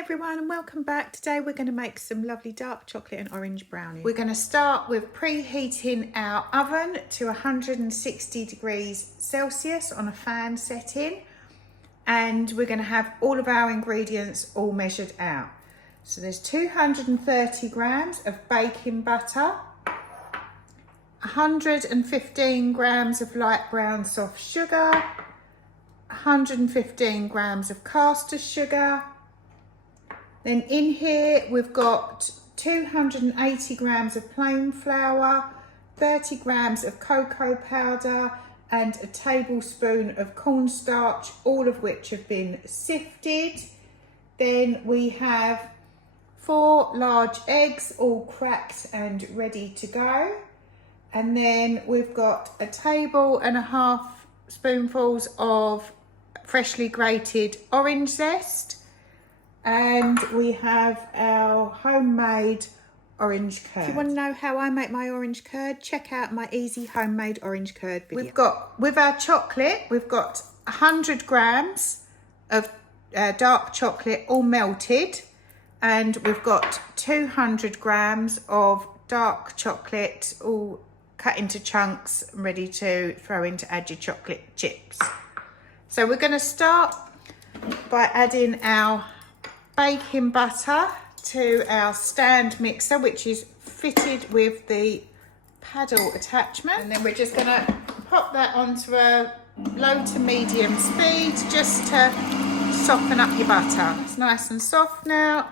Everyone, and welcome back. Today we're going to make some lovely dark chocolate and orange brownies. We're going to start with preheating our oven to 160 degrees Celsius on a fan setting, and we're going to have all of our ingredients all measured out. So there's 230 grams of baking butter, 115 grams of light brown soft sugar, 115 grams of Castor sugar. Then in here we've got 280 grams of plain flour, 30 grams of cocoa powder and a tablespoon of corn starch, all of which have been sifted. Then we have 4 large eggs, all cracked and ready to go. And then we've got a tablespoonhalf spoonfuls of freshly grated orange zest. And we have our homemade orange curd. If you want to know how I make my orange curd, check out my easy homemade orange curd video. We've got, with our chocolate, we've got 100 grams of dark chocolate all melted, and we've got 200 grams of dark chocolate all cut into chunks, ready to throw in to add your chocolate chips. So we're going to start by adding our baking butter to our stand mixer, which is fitted with the paddle attachment, and then we're just going to pop that onto a low to medium speed just to soften up your butter. It's nice and soft now.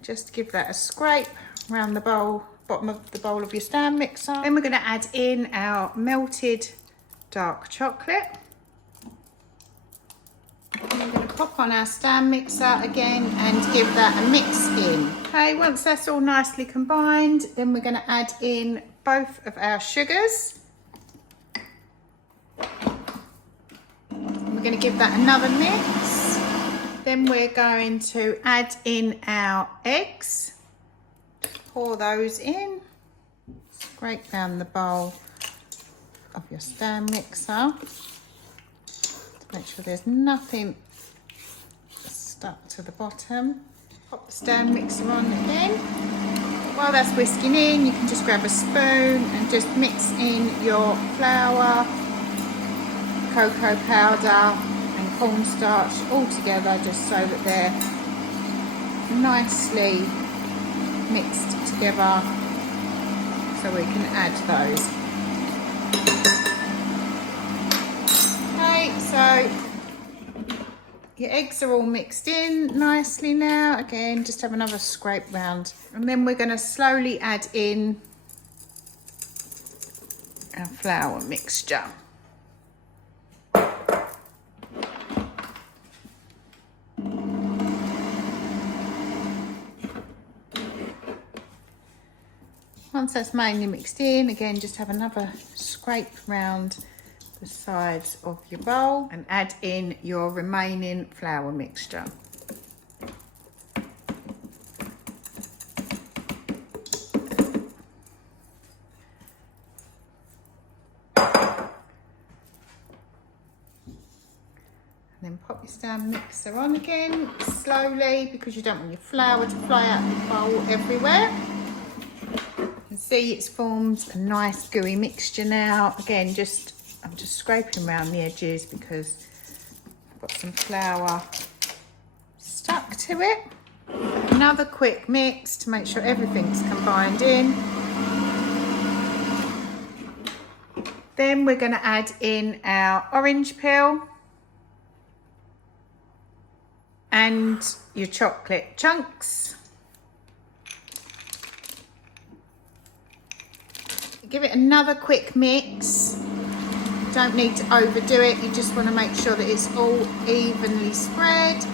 Just give that a scrape around the bowl, bottom of the bowl of your stand mixer. Then we're going to add in our melted dark chocolate. And I'm going to pop on our stand mixer again and give that a mix in. Okay, once that's all nicely combined, then we're going to add in both of our sugars. We're going to give that another mix. Then we're going to add in our eggs. Pour those in. Scrape down the bowl of your stand mixer. Make sure there's nothing stuck to the bottom. Pop the stand mixer on again. While that's whisking in, you can just grab a spoon and just mix in your flour, cocoa powder and corn starch all together, just so that they're nicely mixed together, so we can add those. So your eggs are all mixed in nicely now. Again, just have another scrape round, and then we're going to slowly add in our flour mixture. Once that's mainly mixed in, again, just have another scrape round the sides of your bowl and add in your remaining flour mixture. And then pop your stand mixer on again slowly, because you don't want your flour to fly out the bowl everywhere. You can see it's formed a nice gooey mixture now. Again, I'm just scraping around the edges because I've got some flour stuck to it. Another quick mix to make sure everything's combined in. Then we're going to add in our orange peel and your chocolate chunks. Give it another quick mix. Don't need to overdo it, you just want to make sure that it's all evenly spread.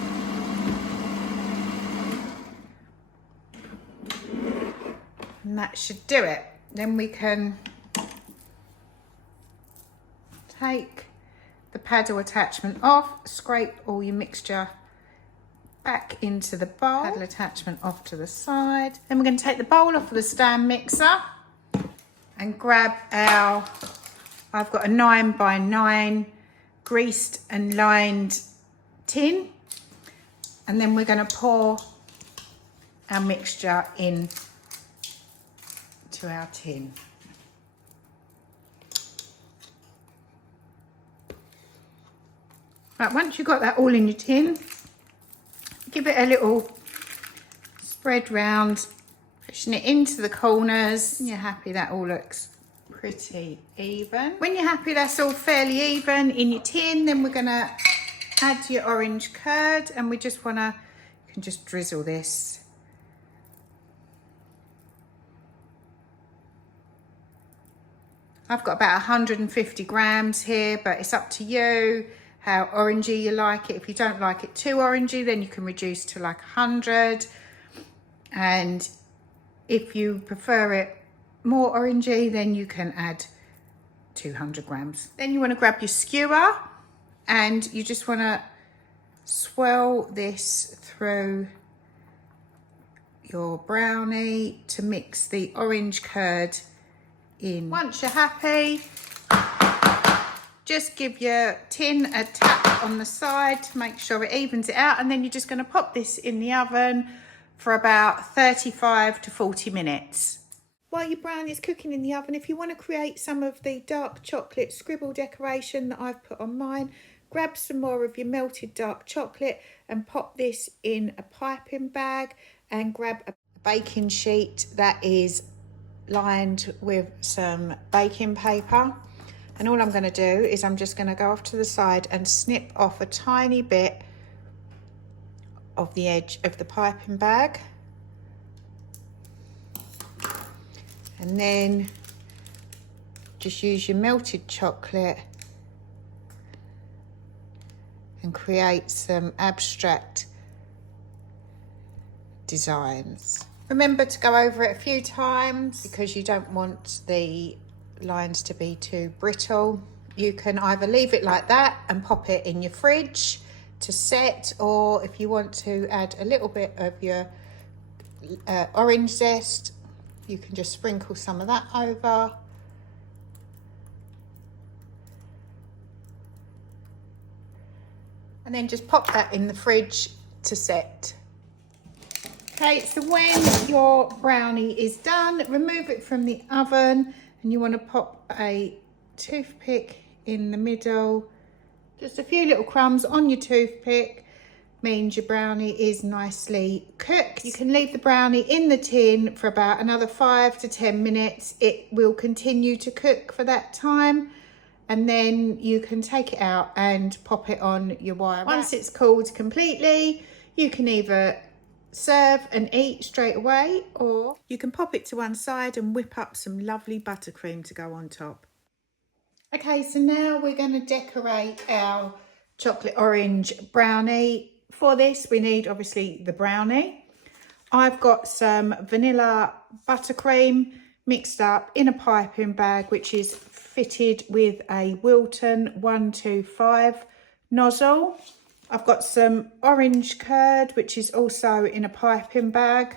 And that should do it. Then we can take the paddle attachment off, scrape all your mixture back into the bowl, paddle attachment off to the side. Then we're going to take the bowl off of the stand mixer and grab our, I've got a 9x9 greased and lined tin, And then we're going to pour our mixture in to our tin. Right, once you've got that all in your tin, give it a little spread round, pushing it into the corners. And you're happy that all looks pretty even. When you're happy that's all fairly even in your tin, then we're going to add your orange curd, and we just want to, you can just drizzle this. I've got about 150 grams here, but it's up to you how orangey you like it. If you don't like it too orangey, then you can reduce to like 100. And if you prefer it more orangey, then you can add 200 grams. Then you want to grab your skewer and you just want to swirl this through your brownie to mix the orange curd in. Once you're happy, just give your tin a tap on the side to make sure it evens it out, and then you're just going to pop this in the oven for about 35 to 40 minutes. While your brownie is cooking in the oven, if you want to create some of the dark chocolate scribble decoration that I've put on mine, grab some more of your melted dark chocolate and pop this in a piping bag, and grab a baking sheet that is lined with some baking paper. And all I'm going to do is I'm just going to go off to the side and snip off a tiny bit of the edge of the piping bag. And then just use your melted chocolate and create some abstract designs. Remember to go over it a few times because you don't want the lines to be too brittle. You can either leave it like that and pop it in your fridge to set, or if you want to add a little bit of your orange zest, you can just sprinkle some of that over. And then just pop that in the fridge to set. Okay, so when your brownie is done, remove it from the oven, and you want to pop a toothpick in the middle. Just a few little crumbs on your toothpick means your brownie is nicely cooked. You can leave the brownie in the tin for about another 5 to 10 minutes. It will continue to cook for that time, and then you can take it out and pop it on your wire wrap. Once it's cooled completely, you can either serve and eat straight away, or you can pop it to one side and whip up some lovely buttercream to go on top. Okay, so now we're going to decorate our chocolate orange brownie. For this, we need obviously the brownie. I've got some vanilla buttercream mixed up in a piping bag, which is fitted with a Wilton 125 nozzle. I've got some orange curd, which is also in a piping bag.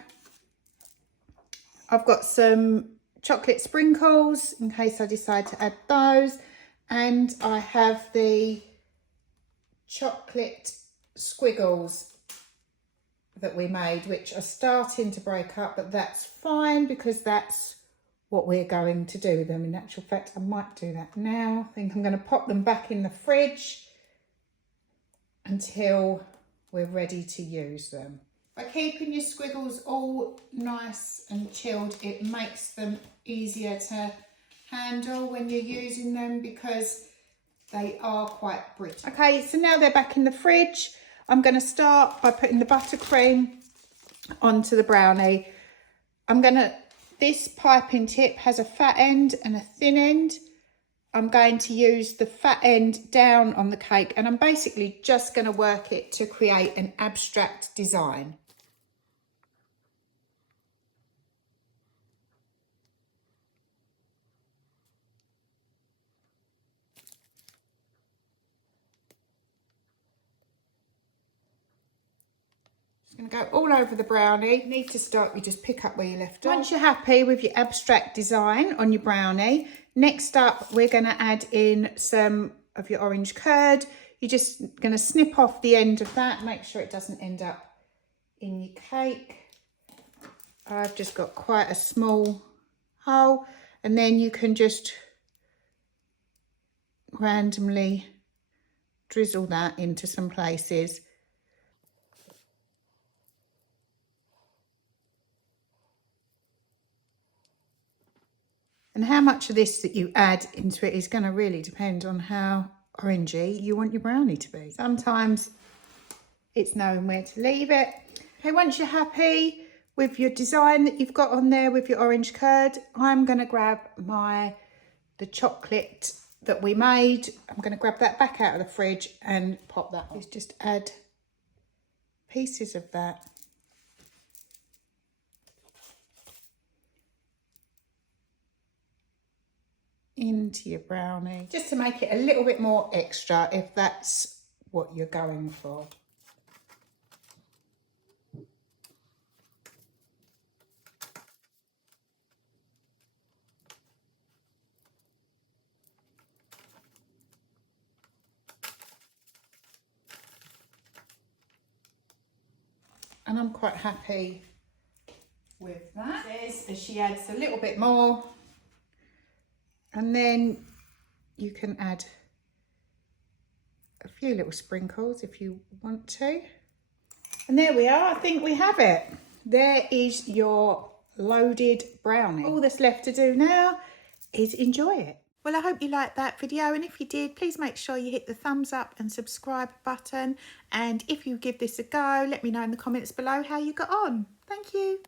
I've got some chocolate sprinkles in case I decide to add those. And I have the chocolate squiggles that we made, which are starting to break up, but that's fine because that's what we're going to do with them. In actual fact, I might do that now. I think I'm going to pop them back in the fridge until we're ready to use them. By keeping your squiggles all nice and chilled, it makes them easier to handle when you're using them because they are quite brittle. Okay, so now they're back in the fridge. I'm going to start by putting the buttercream onto the brownie. This piping tip has a fat end and a thin end. I'm going to use the fat end down on the cake, and I'm basically just going to work it to create an abstract design. Just going to go all over the brownie. You need to start, you just pick up where you left off. Once you're happy with your abstract design on your brownie, next up we're going to add in some of your orange curd. You're just going to snip off the end of that, make sure it doesn't end up in your cake. I've just got quite a small hole, and then you can just randomly drizzle that into some places. And how much of this that you add into it is going to really depend on how orangey you want your brownie to be. Sometimes it's knowing where to leave it. Okay, once you're happy with your design that you've got on there with your orange curd, I'm going to grab the chocolate that we made. I'm going to grab that back out of the fridge and pop that on. Just add pieces of that. Into your brownie, just to make it a little bit more extra if that's what you're going for. And I'm quite happy with that. As she adds a little bit more, and then you can add a few little sprinkles if you want to. And there we are, I think we have it. There is your loaded brownie. All that's left to do now is enjoy it. Well, I hope you liked that video, and if you did, please make sure you hit the thumbs up and subscribe button. And if you give this a go, let me know in the comments below how you got on. Thank you.